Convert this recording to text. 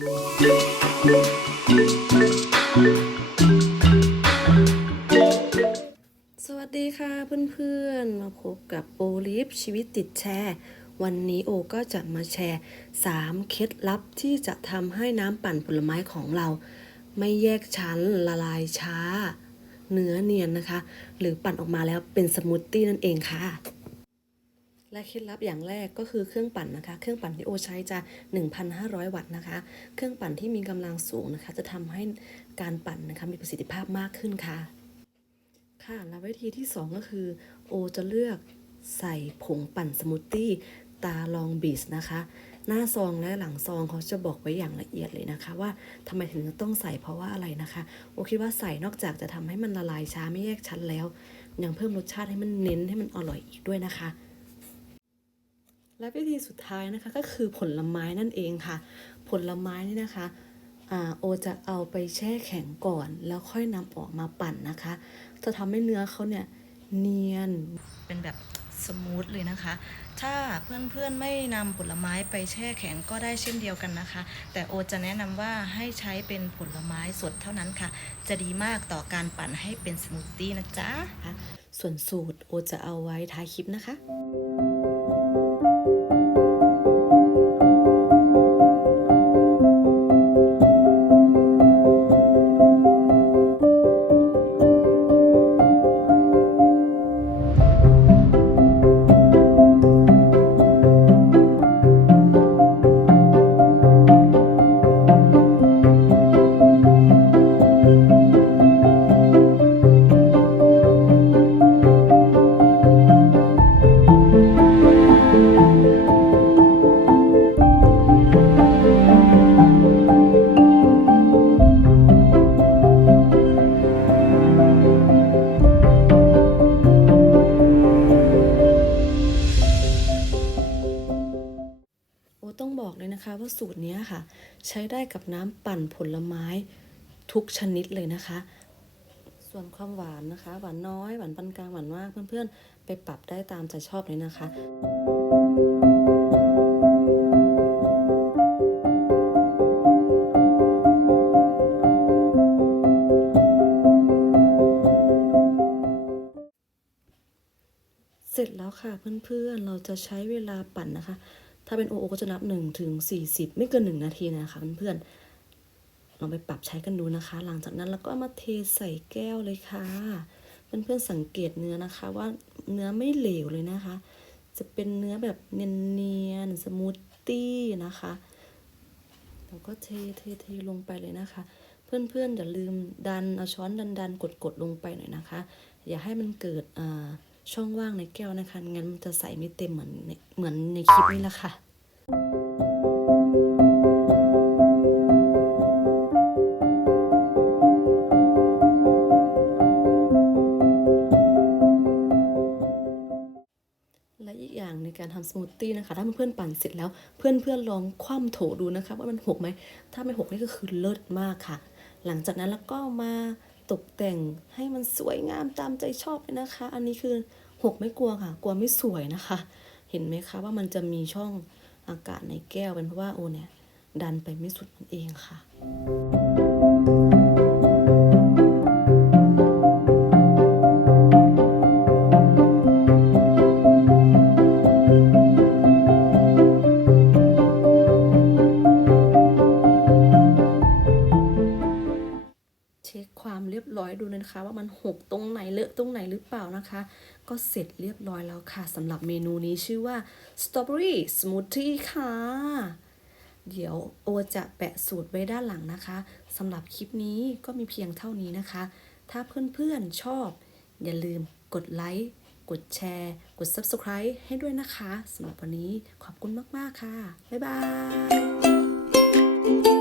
สวัสดีค่ะเพื่อนๆ มาพบกับโอลิฟชีวิตติดแชร์ วันนี้โอก็จะมาแชร์ 3 เคล็ดลับที่จะทำให้น้ำปั่นผลไม้ของเรา ไม่แยกชั้นละลายช้า เนื้อเนียนนะคะ หรือปั่นออกมาแล้วเป็นสมูทตี้นั่นเองค่ะ และเคล็ดลับอย่างแรกก็คือเครื่องปั่นนะคะ เครื่องปั่นที่โอใช้จะ 1,500 วัตต์นะคะ เครื่องปั่นที่มีกำลังสูงนะคะ จะทำให้การปั่นนะคะมีประสิทธิภาพมากขึ้นค่ะ ค่ะ และวิธีที่ 2 ก็คือ โอจะเลือกใส่ผงปั่นสมูทตี้ตาลองบีสนะคะ หน้าซองและหลังซองเขาจะบอกไว้อย่างละเอียดเลยนะคะ ว่าทำไมถึงต้องใส่เพราะว่าอะไรนะคะ โอคิดว่าใส่นอกจากจะทำให้มันละลายช้าไม่แยกชั้นแล้ว ยังเพิ่มรสชาติให้มันเน้นให้มันอร่อยอีกด้วยนะคะ และวิธีสุดท้ายนะคะก็คือผลไม้นั่นเองค่ะ ผลไม้นี่นะคะอ่าโอจะเอาไปแช่แข็งก่อน แล้วค่อยนำออกมาปั่นนะคะ จะทำให้เนื้อเขาเนี่ยเนียนเป็นแบบสมูทเลยนะคะ ถ้าเพื่อนๆไม่นำผลไม้ไปแช่แข็งก็ได้เช่นเดียวกันนะคะ แต่โอจะแนะนำว่าให้ใช้เป็นผลไม้สดเท่านั้นค่ะ จะดีมากต่อการปั่นให้เป็นสมูทตี้นะจ๊ะ ส่วนสูตรโอจะเอาไว้ท้ายคลิปนะคะ ต้องบอกเลยนะคะว่าสูตรนี้ค่ะ ใช้ได้กับน้ำปั่นผลไม้ทุกชนิดเลยนะคะ ส่วนความหวานนะคะ หวานน้อย หวานปานกลาง หวานมาก เพื่อนๆ ไปปรับได้ตามใจชอบเลยนะคะเสร็จแล้วค่ะเพื่อนๆ เราจะใช้เวลาปั่นนะคะ ถ้าเป็นโอโอก็จะนับ1ถึง40 ไม่เกิน 1 นาทีนะคะเพื่อนๆลองไปปรับใช้กันดูนะคะ หลังจากนั้นเราก็มาเทใส่แก้วเลยค่ะ เพื่อนๆสังเกตเนื้อนะคะว่าเนื้อไม่เหลวเลยนะคะ จะเป็นเนื้อแบบเนียนๆสมูทตี้นะคะเราก็เทเทเทลงไปเลยนะคะ เพื่อนๆอย่าลืมดันเอาช้อนดันดันกดกดลงไปหน่อยนะคะ อย่าให้มันเกิดอ่า ช่องว่างในแก้วนะคะ งั้นมันจะใส่ไม่เต็มเหมือนเหมือนในคลิปนี้แหละค่ะและอีกอย่างในการทำสมูทตี้นะคะ ถ้าเพื่อนๆปั่นเสร็จแล้ว เพื่อนๆลองคว่ำโถดูนะคะ ว่ามันหกไหม ถ้าไม่หกนี่ก็คือเลิศมากค่ะ หลังจากนั้นแล้วก็มา ตกแต่งให้มันสวยงามตามใจชอบเลยนะคะ อันนี้คือหกไม่กลัวค่ะ กลัวไม่สวยนะคะ เห็นไหมคะว่ามันจะมีช่องอากาศในแก้วเป็นเพราะว่าโอเนี่ยดันไปไม่สุดนั่นเองค่ะ นะคะ ว่ามันหกตรงไหนเลอะตรงไหนหรือเปล่านะคะ ก็เสร็จเรียบร้อยแล้วค่ะสำหรับเมนูนี้ชื่อว่า Strawberry Smoothie ค่ะเดี๋ยวโอจะแปะสูตรไว้ด้านหลังนะคะสำหรับคลิปนี้ก็มีเพียงเท่านี้นะคะ ถ้าเพื่อนๆชอบ อย่าลืมกดไลค์ กดแชร์ กด Subscribe ให้ด้วยนะคะสำหรับวันนี้ขอบคุณมาก ๆ ค่ะ บ๊ายบาย